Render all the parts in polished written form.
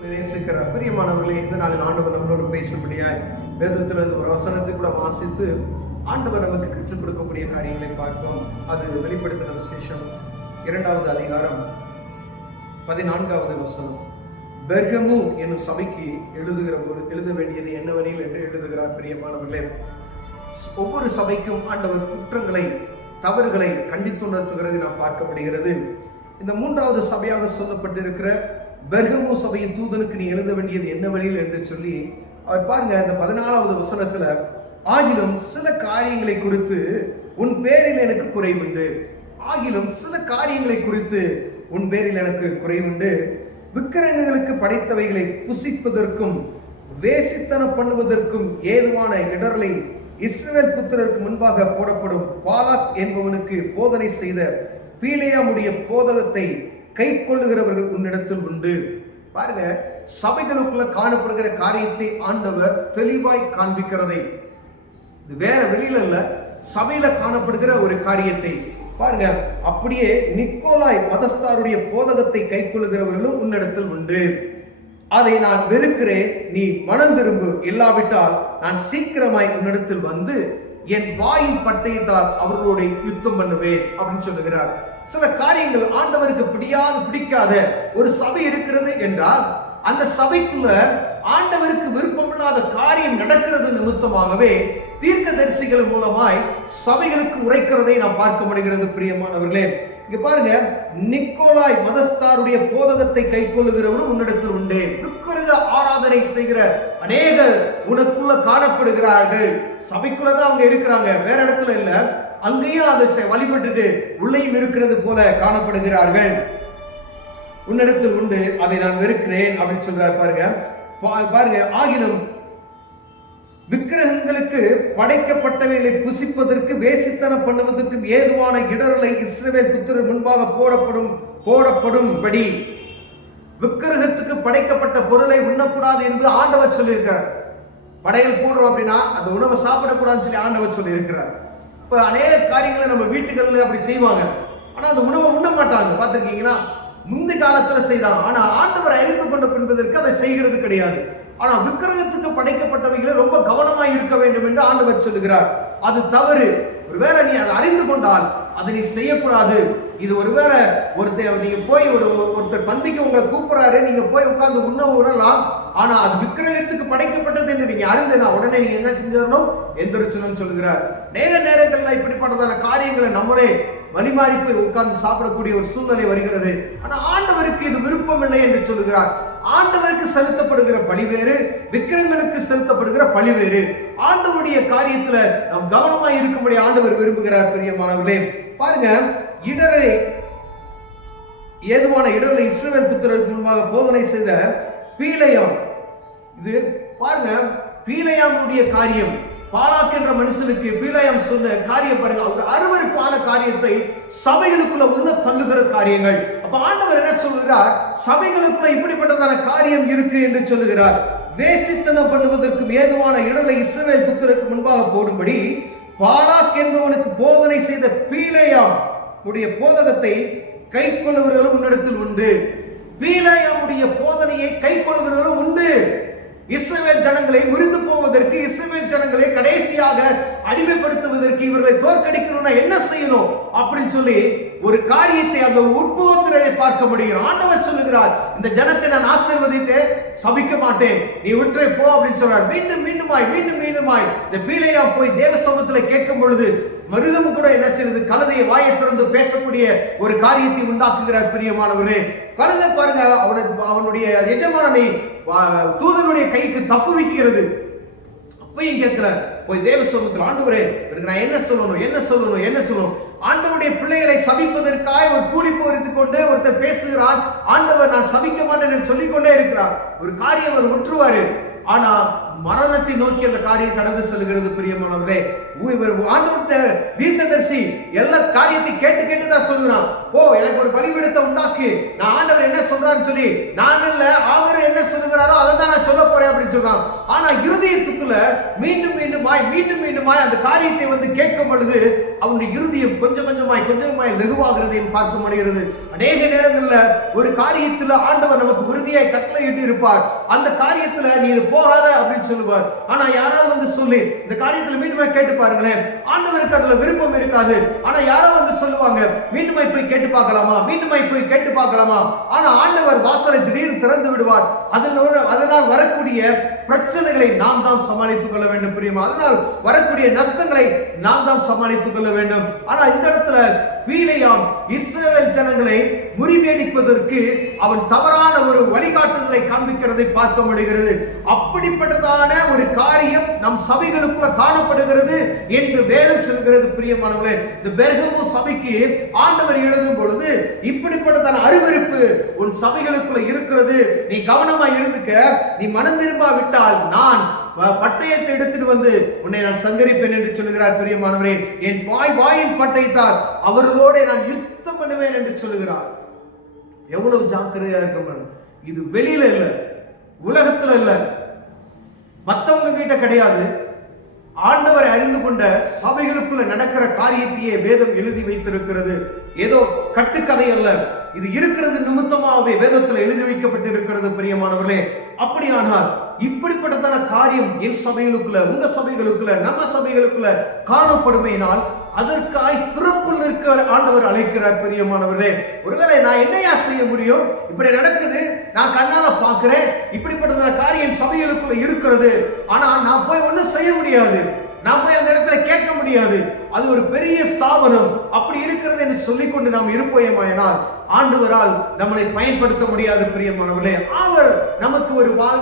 நேசிக்கிற பிரியமானவர்களே, இந்த நாளில் ஆண்டவர் நம்மளோடு பேசும்படியாய் வேதத்திலிருந்து ஒரு வசனத்தை கூட வாசித்து ஆண்டவர் நமக்கு கற்றுக் கொடுக்கக்கூடிய காரியங்களை பார்ப்போம். அது வெளிப்படுத்தின விசேஷம் 2வது அதிகாரம் 14வது வசனம். பெர்கமு என்னும் சபைக்கு எழுத வேண்டியது என்னவெனில் என்று எழுதுகிறார். பிரியமானவர்களே, ஒவ்வொரு சபைக்கும் ஆண்டவர் குற்றங்களை தவறுகளை கண்டித்துணர்த்துகிறது நாம் பார்க்கப்படுகிறது. இந்த 3வது சபையாக சொல்லப்பட்டிருக்கிற பெர்கமு சபையின் தூதனுக்கு நீ எழுத வேண்டியது என்னவெனில் என்று சொல்லி அவர் பாருங்க, இந்த 14வது வசனத்துல, ஆகிலும் சில காரியங்களை குறித்து உன் பேரில் எனக்கு குறைவுண்டு, ஆகிலும் சில காரியங்களை குறித்து உன் பேரில் எனக்கு குறைவுண்டு, விக்கிரகங்களுக்கு படைத்தவைகளை புசிப்பதற்கும் வேசித்தனம் பண்ணுவதற்கும் ஏதுவான இடர்களை இஸ்ரவேல் புத்திரருக்கு முன்பாக போடப்படும் பாலாக் என்பவனுக்கு போதனை செய்த பீலேயாமுடைய போதகத்தை கை கொள்ளுகிறவர்கள் உன்னிடத்தில் உண்டு. பாருங்க, சபைகளுக்குள்ள காணப்படுகிற காரியத்தை ஆண்டவர் தெளிவாய் காண்பிக்கிறதை, இது வேற வெளியில இல்ல, சபையில காணப்படுகிற ஒரு காரியத்தை பாருங்க. அப்படியே நிக்கோலாய் மதஸ்தாருடைய போதகத்தை கை கொள்ளுகிறவர்களும் உன்னிடத்தில் உண்டு. அதை நான் வெறுக்கிறேன், நீ மனம் திரும்பு, இல்லாவிட்டால் நான் சீக்கிரமாய் உன்னிடத்தில் வந்து என் வாயின் பட்டயத்தால் அவர்களோட யுத்தம் பண்ணுவேன் அப்படின்னு சொல்லுகிறார். சில காரியங்கள் ஆண்டவருக்கு பிடிக்காத ஒரு சபை இருக்கிறது என்றால், அந்த சபைக்குள்ள ஆண்டவருக்கு விருப்பமில்லாத காரியம் நடக்கிறது நிமித்தமாகவே தீர்க்கதரிசிகள் மூலமாய் சபைகளுக்கு உரைக்கிறதை நாம் பார்க்க முடிகிறது. பிரியமானவர்களே, இங்க பாருங்க, நிக்கோலாய் மதஸ்தாருடைய போதகத்தை கை கொள்ளுகிறவரும் உன்னிடத்தில் உண்டு. விக்கிரக ஆராதனை செய்கிற அநேகர் உனக்குள்ள காணப்படுகிறார்கள். சபைக்குள்ளதான் அவங்க இருக்கிறாங்க, வேற இடத்துல இல்ல, அங்கேயும் அதை வழிபட்டுட்டு உள்ளேயும் இருக்கிறது போல காணப்படுகிறார்கள். உன்னிடத்தில் உண்டு, அதை நான் வெறுக்கிறேன் அப்படின்னு சொல்றார். பாருங்க, ஆகிலும் விக்கிரகங்களுக்கு படைக்கப்பட்டவைகளை புசிப்பதற்கு வேசித்தனம் பண்ணுவதற்கு ஏதுவான இடர்களை இஸ்ரவேல் புத்திரர் முன்பாக போடப்படும்படி விக்கிரகத்துக்கு படைக்கப்பட்ட பொருளை உண்ணக்கூடாது என்று ஆண்டவர் சொல்லியிருக்கிறார். படையல் போடுறோம் அப்படின்னா அந்த உணவை சாப்பிடக்கூடாதுன்னு சொல்லி ஆண்டவர் சொல்லியிருக்கிறார். இப்ப அநேக காரியங்களை நம்ம வீட்டுகள்ல அப்படி செய்வாங்க, ஆனா அந்த உணவை உண்ண மாட்டாங்க. பார்த்திருக்கீங்களா? முந்தி காலத்துல செய்தாங்க, ஆனா ஆண்டவர் அறிந்து கொண்ட பின்பதற்கு அதை செய்கிறது கிடையாது. ஆனா விக்கிரகத்துக்கு படைக்கப்பட்டவைகளை ரொம்ப கவனமாய் இருக்க வேண்டும் என்று ஆண்டவர் சொல்லுகிறார். அது தவறு. ஒருவேளை நீ அதை அறிந்து கொண்டால் அதை நீ செய்யக்கூடாது. இது ஒருவேளை நீங்க போய் ஒருத்தர் பந்திக்கு உங்களை கூப்பிடுறாரு, நீங்க போய் உட்கார்ந்து உண்ணலாம், ஆனா அது விக்கிரகத்துக்கு படைக்கப்பட்டது என்று நீங்க அறிந்தனா உடனே நீங்க என்ன செஞ்சிடணும்? எந்திரிச்சணும்னு சொல்லுகிறார். நேரங்கள்ல இப்படிப்பட்டதான காரியங்களை நம்மளே வழிமாறி போய் உட்கார்ந்து சாப்பிடக்கூடிய ஒரு சூழ்நிலை வருகிறது. ஆனா ஆண்டவருக்கு இது விருப்பம் இல்லை என்று சொல்லுகிறார். ஆண்டவருக்கு செலுத்தப்படுகிற பழி வேறு, விக்கிரகங்களுக்கு செலுத்தப்படுகிற பழி வேறு. ஆண்டவருடைய காரியத்துல நாம் கவனமாய் இருக்கும்படி ஆண்டவர் விரும்புகிறார். பிரியமானவர்களே, பாருங்க, ஏதுவான இடர்களை இஸ்ரவேல் புத்திரருக்கு முன்பாக போதனை செய்த பீலேயாம், இது பாருங்க, பீலேயாமுடைய காரியம், பாலாக் என்ற மனுஷனுக்கு பீலேயாம் சொன்ன காரியம் பாருங்க, அவர் அருவருப்பான காரியத்தை சபைகளுக்குள்ள உள்ள தள்ளுகிற காரியங்கள். அப்ப ஆண்டவர் என்ன சொல்லுகிறார்? சபைகளுக்குள்ள இப்படிப்பட்டதான காரியம் இருக்கு என்று சொல்லுகிறார். வேசித்தனம் பண்ணுவதற்கு ஏதுவான இடலை இஸ்ரவேல் புத்திரருக்கு முன்பாக போடும்படி பாலாக் என்பவனுக்கு போதனை செய்த பீலேயாம் உடைய போதகத்தை கை கொள்ளுகிறவர்களும் உன்னிடத்தில் உண்டு. பீலேயாமுடைய போதனையை கை கொள்ளுகிறவர்களும் உண்டு. இஸ்ரவேல் ஜனங்களை முறிந்து போவதற்கு, இஸ்ரவேல் ஜனங்களை கடைசியாக அடிமைப்படுத்துவதற்கு, இவர்களை தோற்கடிக்கணும்னா என்ன செய்யணும் அப்படின்னு சொல்லி ஒரு காரியத்தை அந்த உட்புகத்திலே பார்க்க முடியும். ஆண்டவர் சொல்லுகிறார், இந்த ஜனத்தை நான் ஆசீர்வதித்தே சபிக்க மாட்டேன், நீ விட்டு போ அப்படின்னு சொல்றார். மீண்டும் மீண்டுமாய் இந்த பீலேயாம் போய் தேவ சமூகத்தில் கேட்கும் பொழுது மிருகம் கூட என்ன செய்யறது? கழுதையை வாயை திறந்து பேசக்கூடிய ஒரு காரியத்தை உண்டாக்குகிறார். பிரியமானவர்களே, கழுதை பாருங்க, அவனுடைய எஜமானனை தூதனுடைய கைக்கு தப்பு வைக்கிறது. அப்பயும் கேட்கிறார், போய் தேவ சமூகத்தில், ஆண்டவரே நான் என்ன சொல்லணும்? ஆண்டவருடைய பிள்ளைகளை சபிப்பதற்காக ஒரு கூலி போரித்துக் கொண்டு ஒருத்தர் பேசுகிறார். ஆண்டவர் நான் சபிக்க மாட்டேன் என்று சொல்லிக்கொண்டே இருக்கிறார். ஒரு காரியம் அவர் விட்டுருவாரு, ஆனா மரணத்தை நோக்கி அந்த காரியம் கடந்து செல்கிறது. பிரியமானவர்களே, ஆண்டவர்கிட்ட தீர்க்கதரிசி எல்லா காரியத்தை கேட்டுதான் சொல்லுறான். ஓ, எனக்கு ஒரு பலிபீடத்தை உண்டாக்கு, நான் ஆண்டவர் என்ன சொல்றான்னு சொல்லி, நான் இல்ல அவர் என்ன சொல்லுகிறாரோ அதை தான் நான் சொல்ல போறேன் அப்படின்னு சொல்றான். ஆனா இருதயத்துக்குள்ள மீண்டும் மீண்டுமாய் அந்த காரியத்தை கேட்கும் பொழுது அவனுடைய இருதயம் கொஞ்சம் கொஞ்சமாய் வெகுவாகிறதையும் பார்க்க முடிகிறது. அநேக நேரங்கள்ல ஒரு காரியத்துல ஆண்டவர் நமக்கு உறுதியாய் கட்டளையிட்டு இருப்பார். அந்த காரியத்துல நீ இது போகாத அப்படின்னு சொல்லுவார். ஆனா யாராவது வந்து சொல்லி இந்த காரியத்துல மீண்டும் கேட்டு பாருங்களேன், ஆண்டவருக்கு அதுல விருப்பம் இருக்காது. ஆனா யாரோ வந்து சொல்லுவாங்க, மீண்டும் போய் கேட்டு பார்க்கலாமா, மீண்டும் போய் கேட்டு பார்க்கலாமா. ஆனா ஆண்டவர் வாசலை திடீர்னு திறந்து விடுவார். அதனால் வரக்கூடிய பிரச்சனைகளை நாம் தான் சமாளித்துக் கொள்ள வேண்டும் பிரியமா. அதனால் வரக்கூடிய நஷ்டங்களை நாம் தான் சமாளித்துக் கொள்ள வேண்டும். ஆனா இந்த இடத்துல பீலேயாம் இஸ்ரவேல் ஜனங்களை முறியடிப்பதற்கு அவன் தவறான ஒரு வழிகாட்டுதலை காண்பிக்கிறதை பார்க்க முடிகிறது. அப்படிப்பட்டதான ஒரு காரியம் நம் சபைகளுக்குள்ள காணப்படுகிறது என்று வேதம் சொல்கிறது பிரியமானவர்களே. இந்த பெர்கமு சபைக்கு ஆண்டவர் எழுதும் பொழுது இப்படிப்பட்டதான அருவருப்பு உன் சபைகளுக்குள்ள இருக்கிறது, நீ கவனமா இருந்துக்க, நீ மனம் திரும்பாவிட்டால் நான் பட்டயத்தை எடுத்துட்டு வந்து உன்னை நான் சங்கரிப்பேன் என்று சொல்லுகிறார் பிரியமானவரே. என் வாயின் பட்டயத்தால் அவர்களோட நான் யுத்தம் பண்ணுவேன் என்று சொல்லுகிறார். எவ்வளவு ஜாக்கிரதையா இருக்கணும். இது வெளியில இல்ல, உலகத்துல இல்ல, மற்றவங்க கிட்ட கிடையாது. ஆண்டவரை அறிந்து கொண்ட சபைகளுக்குள்ள நடக்கிற காரியத்தையே வேதம் எழுதி வைத்திருக்கிறது. ஏதோ கட்டுக்கதை அல்ல, இது இருக்கிறது நிமித்தமாகவே வேதத்தில் எழுதி வைக்கப்பட்டு இருக்கிறது பிரியமானவர்களே. அப்படியானால் இப்படிப்பட்டதான காரியம் என் சபைகளுக்குள்ள, உங்க சபைகளுக்குள்ள, நம்ம சபைகளுக்குள்ள காணப்படுமையினால் அதற்காய் திறப்புள் நிற்க ஆண்டவர் அழைக்கிறார் பிரியமானவர்களே. ஒருவேளை நான் என்னையா செய்ய முடியும், இப்படி நடக்குது, நான் கண்ணால பார்க்கிறேன், இப்படிப்பட்டதான காரியம் சபைகளுக்குள்ள இருக்கிறது, ஆனா நான் போய் ஒன்னும் செய்ய முடியாது, நான் போய் அந்த இடத்துல கேட்க முடியாது, அது ஒரு பெரிய ஸ்தாபனம், அப்படி இருக்கிறது என்று சொல்லிக்கொண்டு நாம் இருப்போமானால் ஆண்டவரால் நம்மளை பயன்படுத்த முடியாது பிரியமானவர்களே. அவர் நமக்கு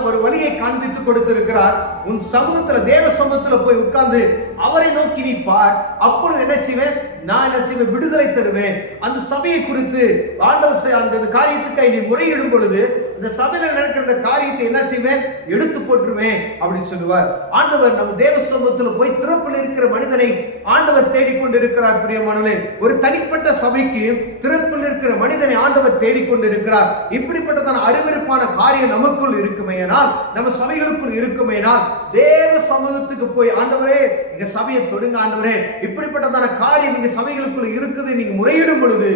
ஒரு வழியை காண்பித்து கொடுத்திருக்கிறார். உன் சமூகத்துல, தேவ சமூகத்துல போய் உட்கார்ந்து அவரை நோக்கி நீ பார். அப்பொழுது என்ன செய்வேன், நான் என்ன செய்வேன், விடுதலை தருவேன். அந்த சபையை குறித்து ஆண்டவர் அந்த காரியத்துக்கு நீ முறையிடும் பொழுது இந்த சபையில நடக்கிற அந்த காரியத்தை என்ன செய்வேன், எடுத்து போட்டுருவேன் அப்படின்னு சொல்லுவார். ஆண்டவர் நம்ம தேவ சமூகத்துல போய் திறப்பில் இருக்கிற மனிதனை ஆண்டவர் தேடிக்கொண்டிருக்கிறார் பிரியமானவர்களே. ஒரு தனிப்பட்ட சபைக்கு திறப்பில் இருக்கிற மனிதனை ஆண்டவர் தேடிக்கொண்டிருக்கிறார். இப்படிப்பட்டதான அருவருப்பான காரியம் நமக்குள் இருக்குமேனால், நம்ம சபைகளுக்குள் இருக்குமேனால் தேவ சமூகத்துக்கு போய் ஆண்டவரே எங்க சபையை தொடுங்க ஆண்டவரே, இப்படிப்பட்டதான காரியம் எங்க சபைகளுக்குள் இருக்குது நீங்க முறையிடும் பொழுது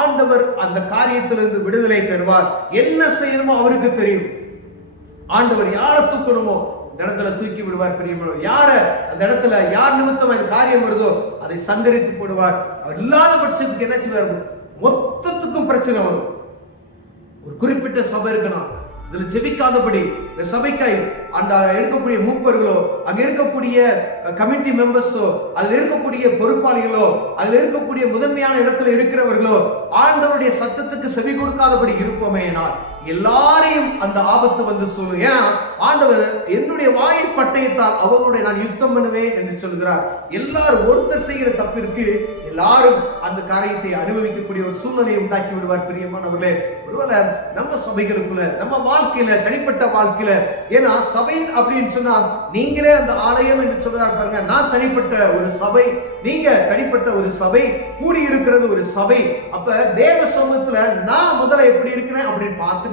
ஆண்டவர் அந்த காரியத்திலிருந்து விடுதலை தருவார். என்ன செய்யணுமோ அவருக்கு தெரியும். ஆண்டவர் யாரை தூக்கணுமோ அந்த இடத்துல தூக்கி விடுவார் பிரியமானவர். யார அந்த இடத்துல யார் நிமித்தம் அந்த காரியம் வருதோ அதை சங்கரித்து போடுவார். அவர் இல்லாத பட்சத்துக்கு என்ன செய்வார், மொத்தத்துக்கும் பிரச்சனை வரும். ஒரு குறிப்பிட்ட சபை இருக்கணும், இதுல ஜெபிக்காதபடி இந்த சபைக்காய் அந்த இருக்கக்கூடிய மூப்பர்களோ, அங்க இருக்கக்கூடிய கமிட்டி மெம்பர்ஸோ, அதுல இருக்கக்கூடிய பொறுப்பாளிகளோ, அதுல இருக்கக்கூடிய முதன்மையான இடத்துல இருக்கிறவர்களோ ஆண்டவருடைய சத்தத்துக்கு செவி கொடுக்காதபடி இருப்போமேனால் எல்லாரையும் அந்த ஆபத்து வந்து சொல்லும். ஏன்னா ஆண்டவர் என்னுடைய வாயின் பட்டயத்தால் அவர்களுடைய நான் யுத்தம் பண்ணுவேன் என்று சொல்கிறார். எல்லாரும் ஒருத்தர் செய்கிற தப்பிற்கு எல்லாரும் அந்த காரியத்தை அனுபவிக்கக்கூடிய ஒரு சூழ்நிலையை உண்டாக்கி விடுவார் பிரியமானவர்களே. ஒருவேளை நம்ம சபைகளுக்குள்ள, நம்ம வாழ்க்கையில, தனிப்பட்ட வாழ்க்கையில, ஏன்னா சபை அப்படின்னு சொன்னா நீங்களே அந்த ஆலயம் என்று சொல்றாரு பாருங்க. நான் தனிப்பட்ட ஒரு சபை, நீங்க தனிப்பட்ட ஒரு சபை, கூடி இருக்கிறது ஒரு சபை. அப்ப தேவ சமூகத்துல நான் முதல்ல எப்படி இருக்கிறேன் அப்படின்னு பார்த்துட்டு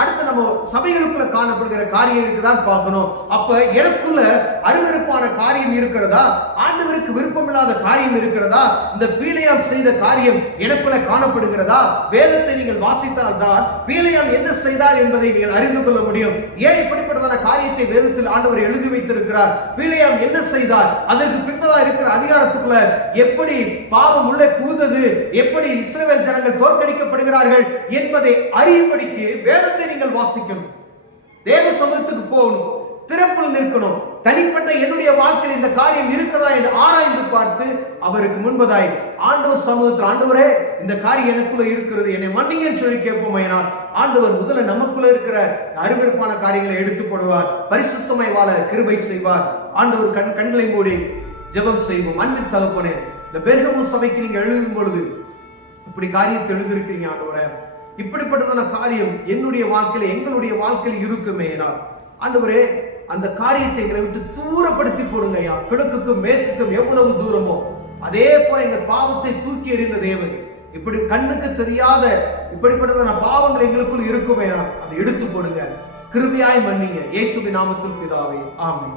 அடுத்து நம்ம சபைகளுக்குள்ள காணப்படுகிற காரியம் இருக்குதான் பார்க்கணும். அப்ப எனக்குள்ள அருவருப்பான காரியம் இருக்கிறதா, ஆண்டவருக்கு விருப்பமில்லாத காரியம் இருக்கிறதா, இந்த பீலேயாம் செய்த காரியம் எனக்குள்ள காணப்படுகிறதா? வேதத்தை நீங்கள் வாசித்தால் தான் பீலேயாம் என்ன செய்தார் என்பதை நீங்கள் அறிந்து கொள்ள முடியும். ஏன் இப்படிப்பட்டதான காரியத்தை வேதத்தில் ஆண்டவர் எழுதி வைத்திருக்கிறார்? பீலேயாம் என்ன செய்தார்? அதற்கு பின்பதா இருக்கிற அதிகாரத்துக்குள்ள எப்படி பாவம் உள்ளே பூந்தது, எப்படி இஸ்ரவேல் ஜனங்கள் தோற்கடிக்கப்படுகிறார்கள் என்பதை அறியும்படிக்கு வேதத்தை நீங்கள் வாசிக்கணும். தேவ சமூகத்துக்கு போகணும், திறப்பில் நிற்கணும். தனிப்பட்ட என்னுடைய வாழ்க்கையில் இந்த காரியம் இருக்கிறதா என்று ஆராய்ந்து பார்த்து அவருக்கு முன்பதாய் ஆண்டவர் சமூகத்தில் ஆண்டவரே இந்த காரியம் எனக்குள்ள இருக்கிறது, என்னை மன்னிங்கன்னு சொல்லி கேட்போமையினால் ஆண்டவர் முதல்ல நமக்குள்ள இருக்கிற அருவருப்பான காரியங்களை எடுத்து போடுவார். பரிசுத்தமாய் வாழ கிருபை செய்வார். ஆண்டவர் கண்களை மூடி ஜெபம் செய்வோம். அன்பின் தகப்பனே, இந்த பெர்கமு சபைக்கு நீங்க எழுதும் பொழுது இப்படி காரியத்தை எழுதிருக்கிறீங்க ஆண்டவரே, இப்படிப்பட்டதான காரியம் என்னுடைய வாழ்க்கையில, எங்களுடைய வாழ்க்கையில் இருக்குமேனால் ஆண்டவரே அந்த காரியத்தை எங்களை விட்டு தூரப்படுத்தி போடுங்க ஐயா. கிழக்குக்கும் மேற்குக்கும் எவ்வளவு தூரமோ அதே போல எங்கள் பாவத்தை தூக்கி எறிந்த தேவன், இப்படி கண்ணுக்கு தெரியாத இப்படிப்பட்டதான பாவங்கள் எங்களுக்குள் இருக்குமேனால் அதை எடுத்து போடுங்க. கிருபையாய் மன்னிங்க. இயேசுவின் நாமத்தில் பிதாவே, ஆமென்.